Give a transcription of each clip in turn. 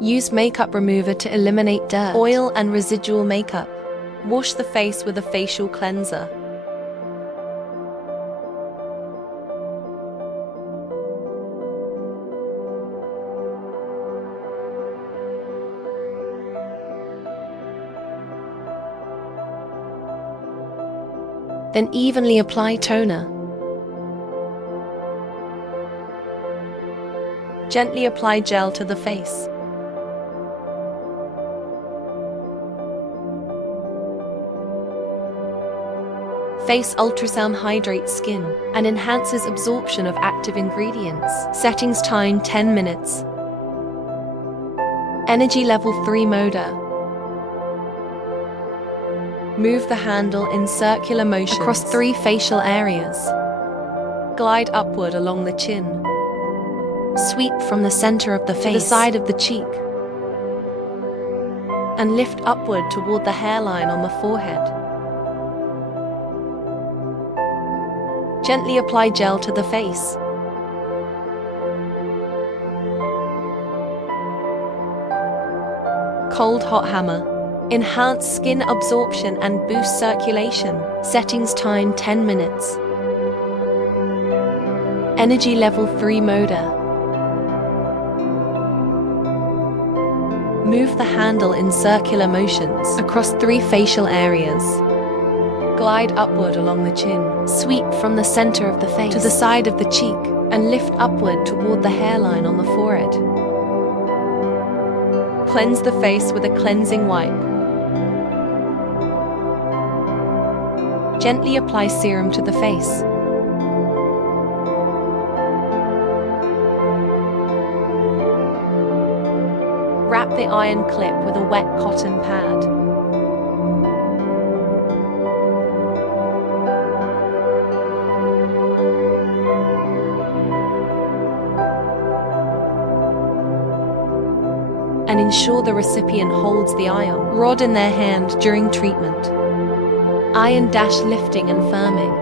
Use makeup remover to eliminate dirt, oil, and residual makeup. Wash the face with a facial cleanser. Then evenly apply toner. Gently apply gel to the face. Face Ultrasound hydrates skin and enhances absorption of active ingredients. Settings time 10 minutes. Energy level 3 motor. Move the handle in circular motion across 3 facial areas. Glide upward along the chin. Sweep from the center of the face to the side of the cheek. And lift upward toward the hairline on the forehead. Gently apply gel to the face. Cold hot hammer. Enhance skin absorption and boost circulation. Settings time 10 minutes. Energy level 3 motor. Move the handle in circular motions across 3 facial areas. Glide upward along the chin. Sweep from the center of the face to the side of the cheek and lift upward toward the hairline on the forehead. Cleanse the face with a cleansing wipe. Gently apply serum to the face. Wrap the iron clip with a wet cotton pad. And ensure the recipient holds the iron rod in their hand during treatment. Iron dash lifting and firming.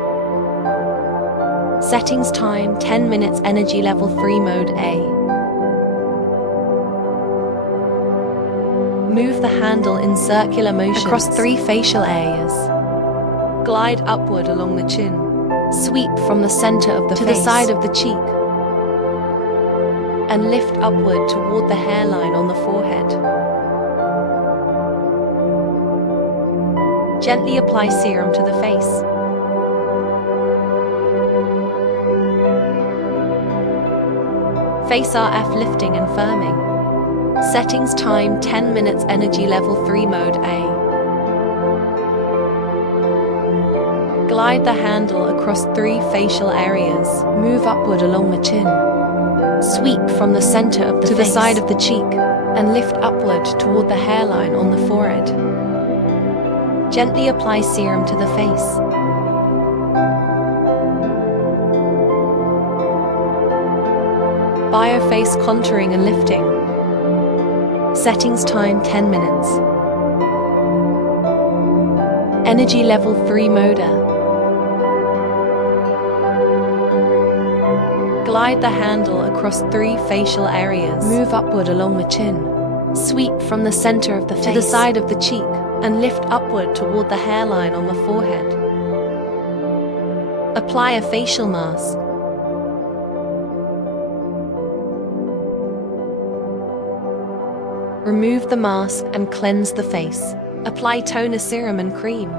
Settings time 10 minutes. Energy level 3 mode A. Move the handle in circular motion across 3 facial areas. Glide upward along the chin. Sweep from the center of the face to the side of the cheek. And lift upward toward the hairline on the forehead. Gently apply serum to the face. Face RF lifting and firming. Settings time 10 minutes. Energy level 3 mode A. Glide the handle across 3 facial areas. Move upward along the chin. Sweep from the center of the face to the side of the cheek and lift upward toward the hairline on the forehead. Gently apply serum to the face. Bioface contouring and lifting. Settings time 10 minutes. Energy level 3 motor. Glide the handle across 3 facial areas. Move upward along the chin. Sweep from the center of the face to the side of the cheek and lift upward toward the hairline on the forehead. Apply a facial mask. Remove the mask and cleanse the face. Apply toner, serum and cream.